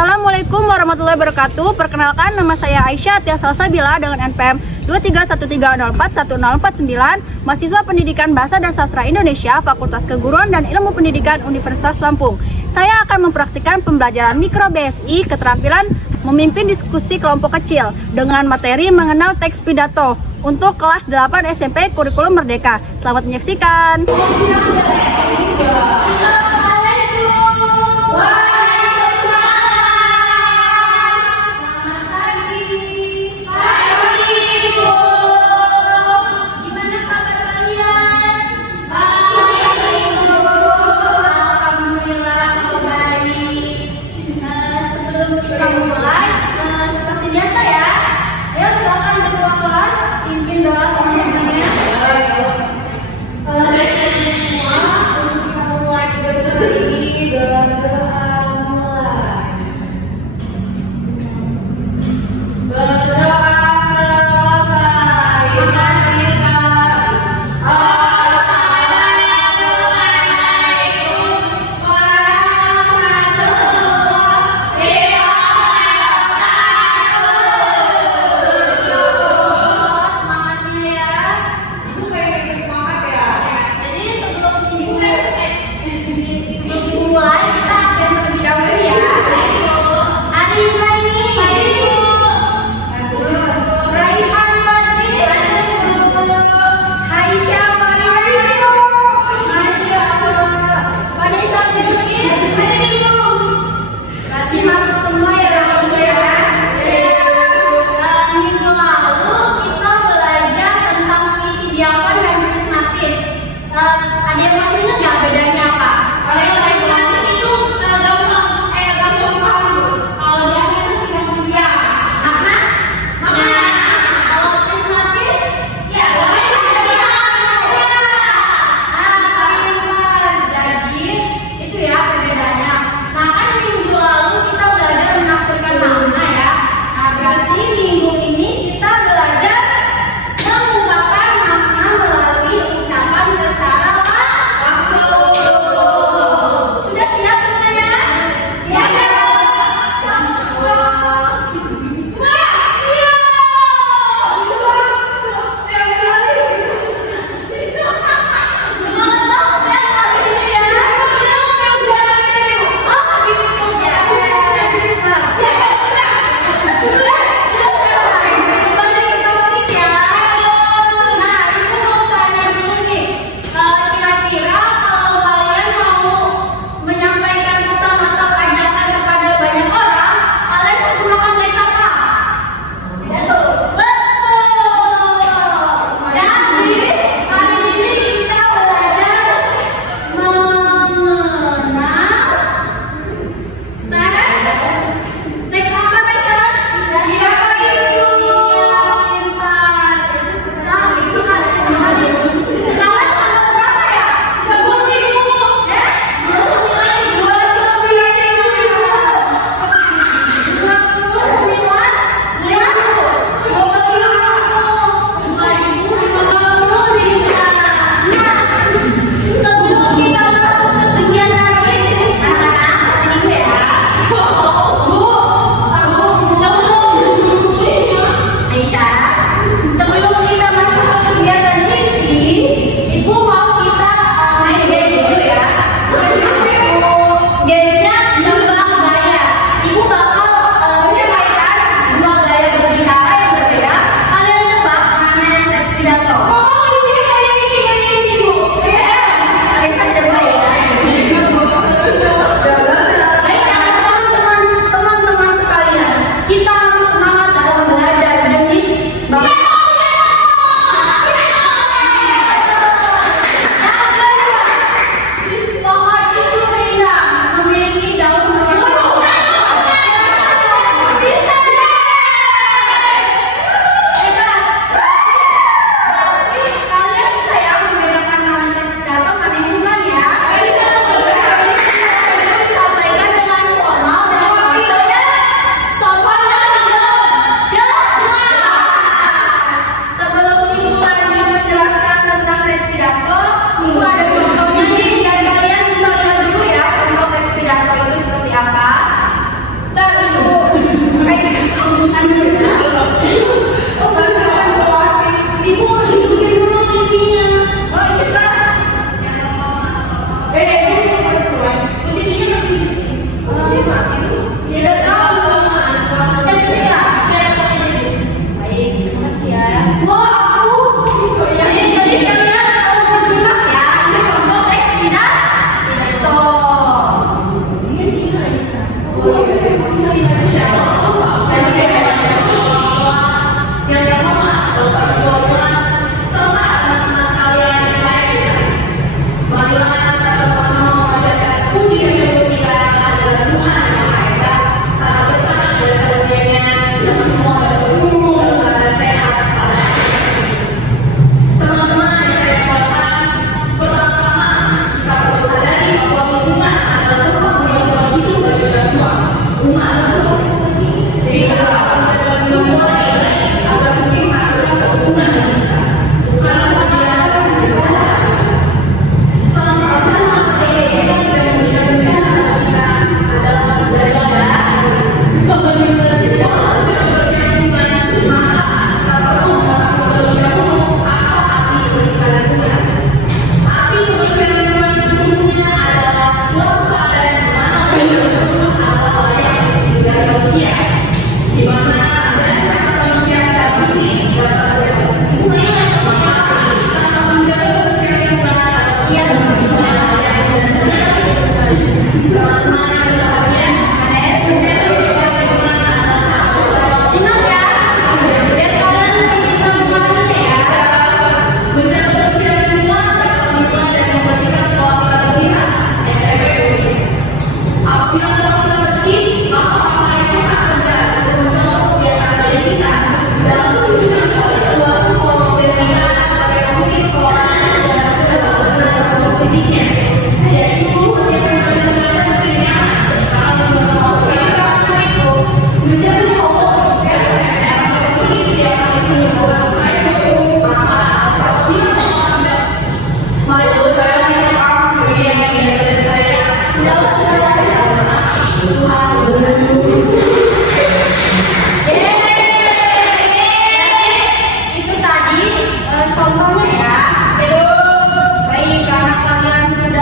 Assalamualaikum warahmatullahi wabarakatuh. Perkenalkan, nama saya Aisyah Tia Salsabila dengan NPM 23130410449, mahasiswa Pendidikan Bahasa dan Sastra Indonesia, Fakultas Keguruan dan Ilmu Pendidikan Universitas Lampung. Saya akan mempraktikkan pembelajaran mikro BSI, keterampilan memimpin diskusi kelompok kecil dengan materi mengenal teks pidato untuk kelas 8 SMP Kurikulum Merdeka. Selamat menyaksikan. Kita mulai seperti biasa ya. Ayo silakan ketua kelas pimpin doa pembukaannya. Simak ya, biar kalian lebih bisa memahaminya ya. Itu tadi contohnya ya. Baik, karena kalian sudah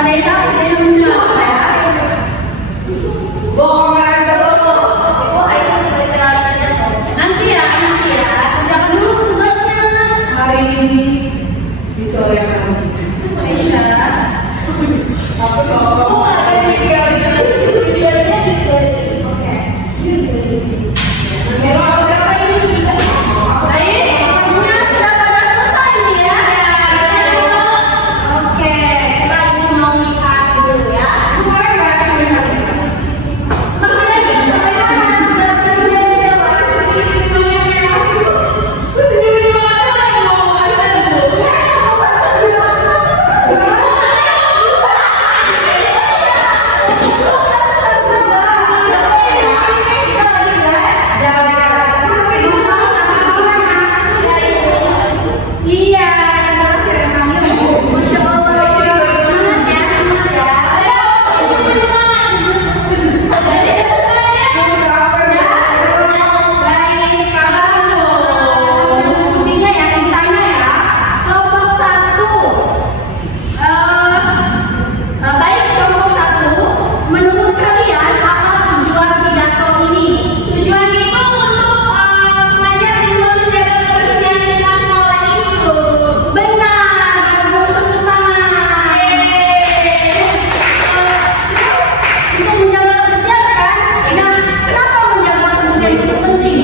Vanessa, dia namanya ya. Bohongan dulu. Ibu ayo baca nanti ya. Kerjakan dulu tugasnya. Hari ini di sore hari. Aisyah. Aku soal. Oh, ada dia videonya gitu. Oke. Mereka berapa ini? Baik, semuanya sudah pada selesai nih ya. Oke, kita ibu mau lihat dulu ya. Kemarin nggak tulisan. Makanya kita sampai mana? Sudah belajar apa? Iya, Masya Allah. Semangat ya, semangat ya. Baik, sekarang diskusinya ya, yang ditanya ya. Kelompok 1. Baik, kelompok 1. Menurut kalian apa tujuan pidato ini? Tujuan itu untuk mengajar siswa menjaga kebersihan lingkungan sekolah itu. Benar, kamu tepuk tangan. Untuk menjaga kebersihan kan? Nah, kenapa menjaga kebersihan itu penting?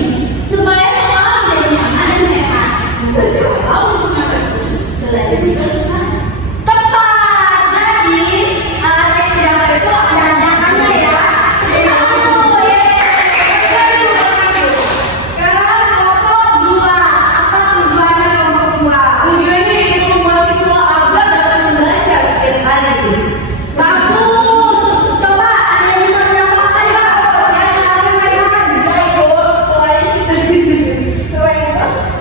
Supaya sekolah menjadi nyaman dan sehat. Kalau cuma bersih, belajar juga susah. Tepat. Jadi teks pidato itu ada ajakannya ya. Aduh, sekarang kelompok 2. Apa tujuannya kelompok 2? Tujuannya itu membuat siswa agar dapat membaca setiap hari. Bagus. Coba ada yang bisa menambahkan nggak? Ya, silakan. Selain itu,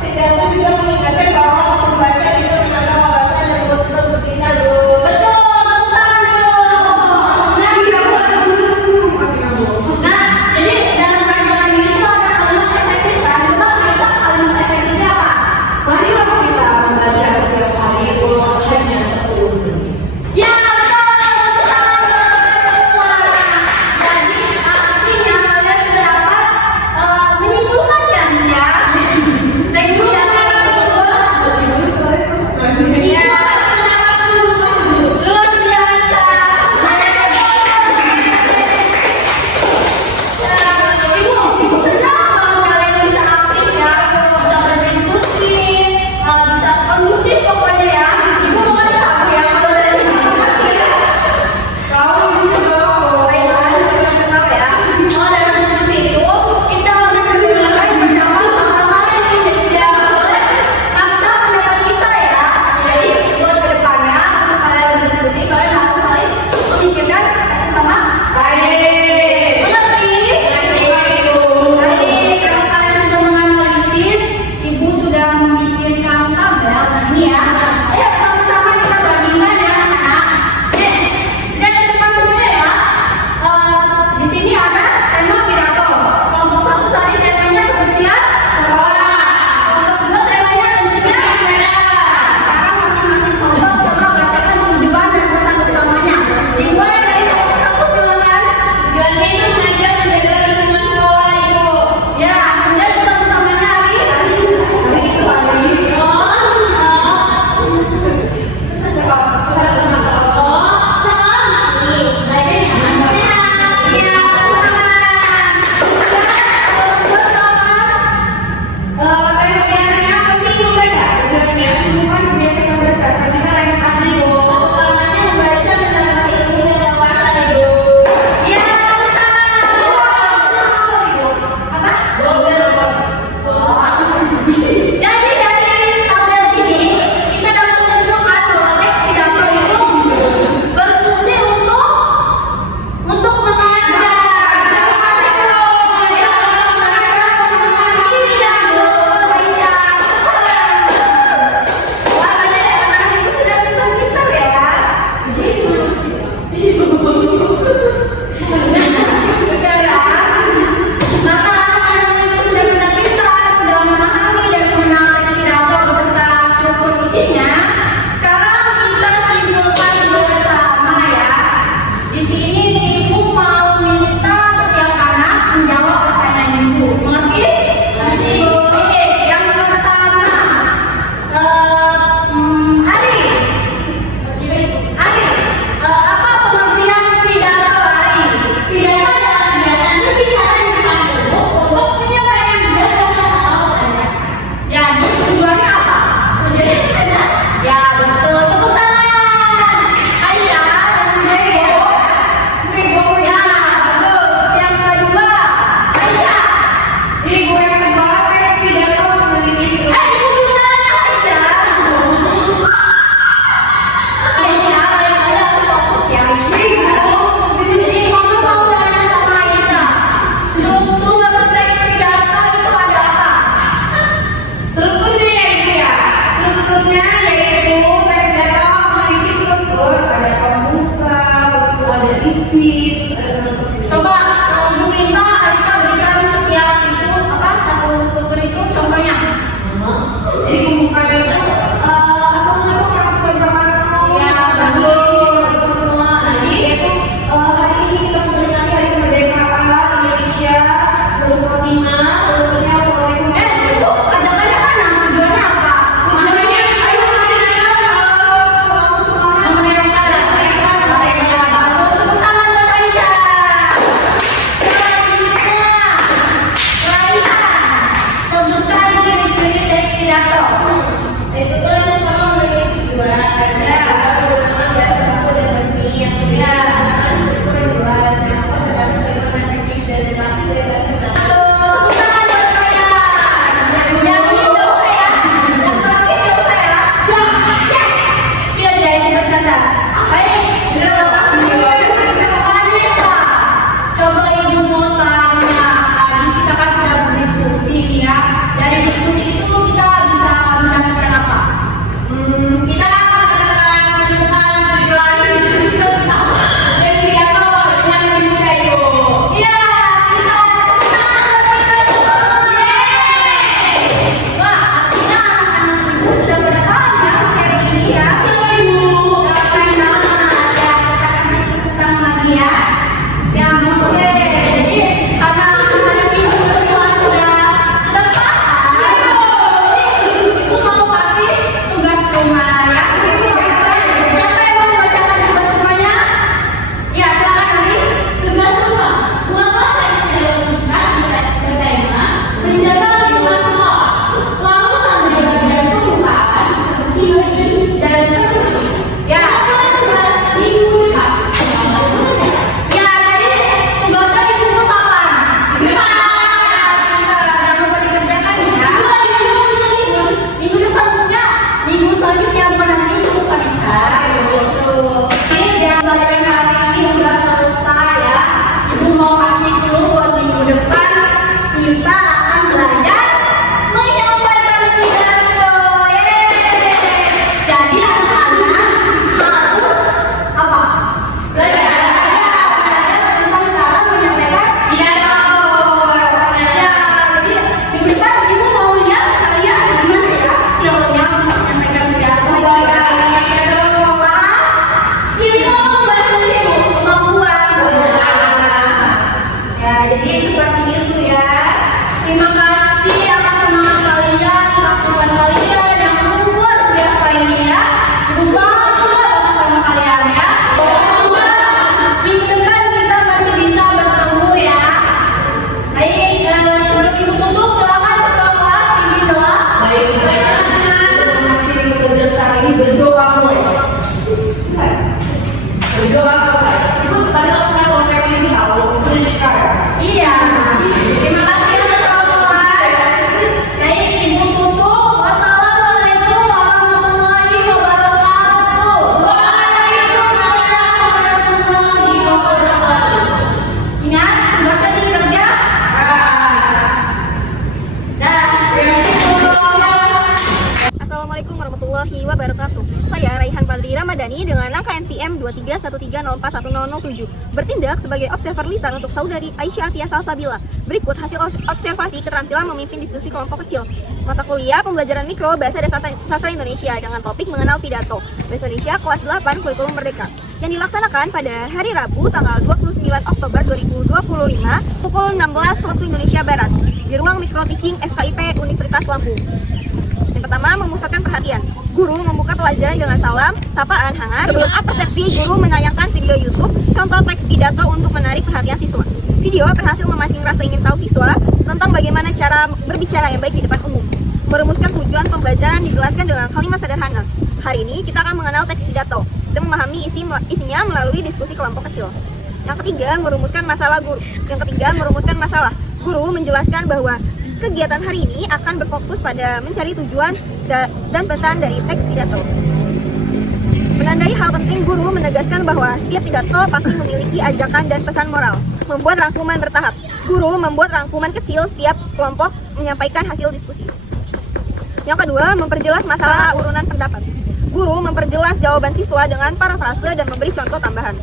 pidato juga mengingatkan bahwa pembaca bisa mengenal bahasa dan berusaha berpindah dulu. Betul, tepuk tangan dulu. Nah, jadi dalam pelajaran ini tuh ada kalimat efektif kan? Coba bisa kalimat efektifnya apa? Marilah kita membaca setiap hari walau hanya 10 menit. Ya, betul, tepuk tangan semua. Jadi artinya kalian sudah dapat menyimpulkan kan ya? Teks pidato tersebut. Iya, luar biasa. Ibu senang kalau kalian bisa aktif ya, bisa berdiskusi, bisa kondusif pokoknya ya. Ibu mau kasih tahu ya kalau dari diskusi. Kalau ini Baik, kalian sudah tahu ya. Kalau dalam diskusi itu kita harus menggunakan pendapat orang lain. Jadi jangan boleh maksa pendapat kita ya. Jadi buat kedepannya untuk kalian berdiskusi kalian harus saling memikirkan satu sama lain. Mengerti? Baik, kalau kalian sudah menganalisis, ibu sudah memikirkan tabel. Nah ini ya. Ayo sama-sama kita bandingkan ya anak-anak. Dan ke depan semuanya ya. Di sini ada tema pidato. Kelompok 1 tadi temanya kebersihan sekolah. Kelompok 2 temanya tentunya sekarang masing-masing kelompok coba bacakan tujuan dan pesan utamanya. Dimulai dari kelompok 1 silakan. Tujuannya itu mengajar menjaga lingkungan sekolah itu. Ya, kemudian pesan utamanya Ari. Sekarang kita simpulkan bersama TV, ada nonton film. Coba Bu minta Aisyah berikan setiap itu apa satu struktur itu contohnya. Jadi pembukaannya itu assalamualaikum warahmatullahi wabarakatuh. Ya, Assalamualaikum semua. Jadi itu hari ini kita memperingati Hari Kemerdekaan Indonesia 1945. Urutannya assalamualaikum. Itu ajakannya mana? Tujuannya apa? Tujuannya memeriahkan. Bagus, tepuk tangan buat Aisyah. Selanjutnya, Raihan, sebutkan ciri-ciri teks pidato. Itu kan pertama memiliki tujuan, ya, menggunakan bahasa baku dan resmi yang berbeda, menggunakan struktur yang jelas, yang terdapat bagaimana teknis dan praktik dari bahasa Indonesia. Tepuk tangan buat Raihan. Yang ini nggak usah ya, yang praktik nggak usah ya. Yes, tidak itu bercanda. Baik, Vanessa, coba ibu mau tanya. Tadi kita kan sudah berdiskusi ya. Dari diskusi itu kita bisa mendapatkan apa? Kita menemukan tujuan dan pidato dengan lebih mudah yuk. Iya, kita wah, artinya anak-anak ibu sudah pada paham ya materi ini ya. Ibu, keren banget. Ya, kita kasih tepuk tangan lagi ya. Ya, oke. Jadi karena anak-anak ibu semua sudah paham. Ibu mau kasih tugas rumah ya. Siapa yang mau membacakan tugas rumahnya? Ya, silakan Ari. Tugas rumah, buatlah teks pidato singkat bertema menjaga lingkungan sekolah. Lalu ambil bagian pembukaan, sisi, dan penutup. Ya. Lakukan tugas minggu depan. Ya, jadi tugasnya dikumpul kapan? Bentar, jangan lupa dikerjakan ya. Minggu depan maksudnya minggu selanjutnya bukan hari Minggu kan bisa. Gitu. Ini yang pelajaran hari ini udah selesai ya. Ibu mau kasih dulu buat minggu depan kita akan belajar menyampaikan pidato. Yeay. Jadi anak-anak harus apa? Belajar tentang cara menyampaikan pidato. Ya, jadi minggu depan ibu mau lihat kalian gimana ya skillnya untuk menyampaikan pidato. Skill kamu bahasa Ibu. Kemampuan. Ya, jadi seperti itu ya. Terima kasih atas semangat kalian, kepatuhan kalian yang luar biasa ini ya. Ibu bangga banget sama kalian ya. Semoga minggu depan kita masih bisa bertemu ya. Baik, sebelum ibu tutup silakan ketua kelas pimpin doa. Baik, mengakhiri pekerjaan ini berdoa mulai. Berdoa selesai. Itu padahal punya konten ini tahu pendidikan. Iya. Terima kasih atas kelas. Baik, ibu tutup. Wassalamualaikum warahmatullahi wabarakatuh. Waalaikumsalam warahmatullahi wabarakatuh. Ingat, tugasnya dikerja. Assalamualaikum warahmatullahi wabarakatuh. Saya Raihan Fadli Ramadhani dengan angka NPM 23130410007 bertindak sebagai observer lisan untuk saudari Aisyah Atia Salsabila. Berikut hasil observasi keterampilan memimpin diskusi kelompok kecil. Mata kuliah pembelajaran mikro bahasa dan sastra Indonesia dengan topik mengenal pidato. Bahasa Indonesia kelas 8 kurikulum merdeka yang dilaksanakan pada hari Rabu tanggal 29 Oktober 2025 pukul 16 waktu Indonesia Barat di ruang mikro teaching FKIP Universitas Lampung. Yang pertama, memusatkan perhatian. Guru membuka pelajaran dengan salam, sapaan hangat. Sebelum persepsi, guru menayangkan video YouTube contoh teks pidato untuk menarik perhatian siswa. Video berhasil memancing rasa ingin tahu siswa tentang bagaimana cara berbicara yang baik di depan umum. Merumuskan tujuan pembelajaran dijelaskan dengan kalimat sederhana. Hari ini kita akan mengenal teks pidato dan memahami isinya melalui diskusi kelompok kecil. Yang ketiga, merumuskan masalah guru. Yang ketiga, merumuskan masalah. Guru menjelaskan bahwa kegiatan hari ini akan berfokus pada mencari tujuan dan pesan dari teks pidato. Menandai hal penting, guru menegaskan bahwa setiap pidato pasti memiliki ajakan dan pesan moral. Membuat rangkuman bertahap. Guru membuat rangkuman kecil setiap kelompok menyampaikan hasil diskusi. Yang kedua, memperjelas masalah urunan pendapat. Guru memperjelas jawaban siswa dengan parafrase dan memberi contoh tambahan.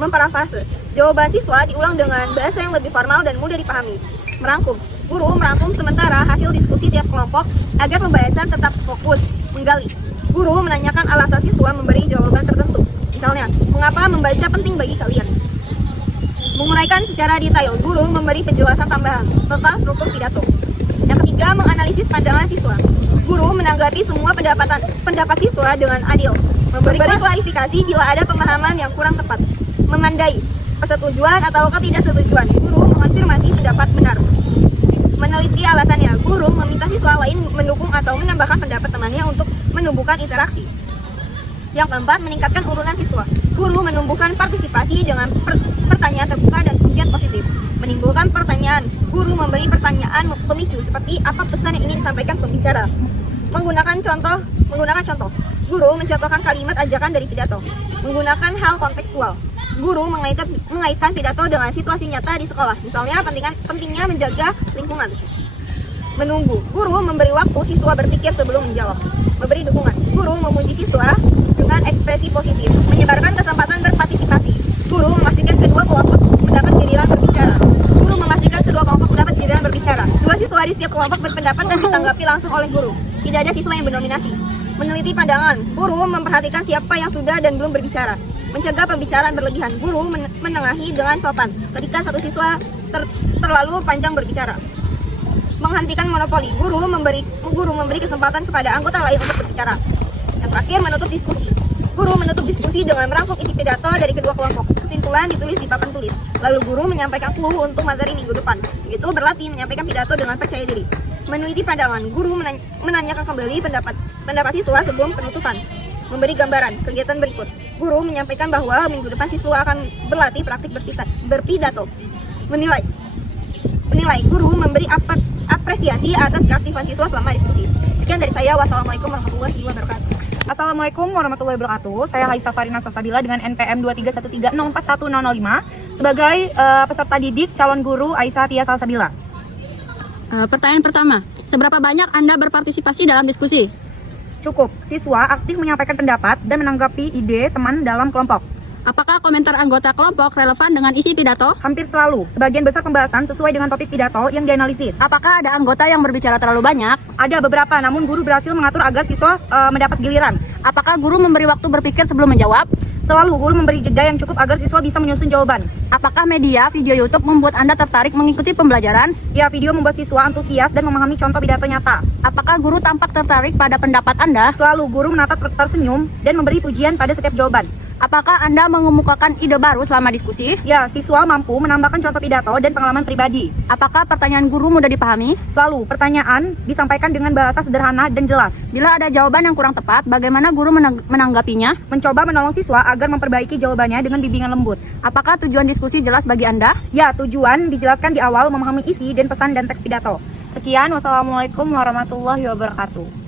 Memparafrase. Jawaban siswa diulang dengan bahasa yang lebih formal dan mudah dipahami. Merangkum. Guru merangkum sementara hasil diskusi tiap kelompok agar pembahasan tetap fokus. Menggali. Guru menanyakan alasan siswa memberi jawaban tertentu. Misalnya, mengapa membaca penting bagi kalian? Menguraikan secara detail. Guru memberi penjelasan tambahan tentang struktur pidato. Yang ketiga, menganalisis pandangan siswa. Guru menanggapi semua pendapat siswa dengan adil. Memberi klarifikasi bila ada pemahaman yang kurang tepat. Memandai persetujuan atau ketidaksetujuan. Guru mengonfirmasi pendapat benar. Meneliti alasannya. Guru meminta siswa lain mendukung atau menambahkan pendapat temannya untuk menumbuhkan interaksi. Yang keempat, meningkatkan urunan siswa. Guru menumbuhkan partisipasi dengan pertanyaan terbuka dan ujian positif. Menimbulkan pertanyaan. Guru memberi pertanyaan pemicu seperti apa pesan yang ingin disampaikan pembicara. Menggunakan contoh. Guru mencontohkan kalimat ajakan dari pidato. Menggunakan hal kontekstual. Guru mengaitkan pidato dengan situasi nyata di sekolah. Misalnya pentingnya menjaga lingkungan. Menunggu. Guru memberi waktu siswa berpikir sebelum menjawab. Memberi dukungan. Guru memuji siswa dengan ekspresi positif. Menyebarkan kesempatan berpartisipasi. Guru memastikan kedua kelompok mendapat giliran berbicara. Guru memastikan kedua kelompok mendapat giliran berbicara. Dua siswa di setiap kelompok berpendapat dan ditanggapi langsung oleh guru. Tidak ada siswa yang bernominasi. Meneliti pandangan. Guru memperhatikan siapa yang sudah dan belum berbicara. Mencegah pembicaraan berlebihan. Guru menengahi dengan sopan ketika satu siswa terlalu panjang berbicara. Menghentikan monopoli. Guru memberi kesempatan kepada anggota lain untuk berbicara. Yang terakhir, menutup diskusi. Guru menutup diskusi dengan merangkum isi pidato dari kedua kelompok. Kesimpulan ditulis di papan tulis. Lalu guru menyampaikan clue untuk materi minggu depan. Itu berlatih menyampaikan pidato dengan percaya diri. Meneliti pandangan. Guru menanyakan kembali pendapat siswa sebelum penutupan. Memberi gambaran kegiatan berikut. Guru menyampaikan bahwa minggu depan siswa akan berlatih praktik berpidato. Menilai. Guru memberi apresiasi atas keaktifan siswa selama diskusi. Sekian dari saya. Wassalamualaikum warahmatullahi wabarakatuh. Assalamualaikum warahmatullahi wabarakatuh. Saya Haisa Farina Sasabila dengan NPM 231304105 sebagai peserta didik calon guru Aisyah Tia Salsabila. Pertanyaan pertama, seberapa banyak Anda berpartisipasi dalam diskusi? Cukup, siswa aktif menyampaikan pendapat dan menanggapi ide teman dalam kelompok. Apakah komentar anggota kelompok relevan dengan isi pidato? Hampir selalu, sebagian besar pembahasan sesuai dengan topik pidato yang dianalisis. Apakah ada anggota yang berbicara terlalu banyak? Ada beberapa, namun guru berhasil mengatur agar siswa mendapat giliran. Apakah guru memberi waktu berpikir sebelum menjawab? Selalu guru memberi jeda yang cukup agar siswa bisa menyusun jawaban. Apakah media video YouTube membuat Anda tertarik mengikuti pembelajaran? Ya, video membuat siswa antusias dan memahami contoh pidato nyata. Apakah guru tampak tertarik pada pendapat Anda? Selalu guru menatap tersenyum dan memberi pujian pada setiap jawaban. Apakah Anda mengemukakan ide baru selama diskusi? Ya, siswa mampu menambahkan contoh pidato dan pengalaman pribadi. Apakah pertanyaan guru mudah dipahami? Selalu, pertanyaan disampaikan dengan bahasa sederhana dan jelas. Bila ada jawaban yang kurang tepat, bagaimana guru menanggapinya? Mencoba menolong siswa agar memperbaiki jawabannya dengan bimbingan lembut. Apakah tujuan diskusi jelas bagi Anda? Ya, tujuan dijelaskan di awal memahami isi dan pesan dan teks pidato. Sekian, wassalamualaikum warahmatullahi wabarakatuh.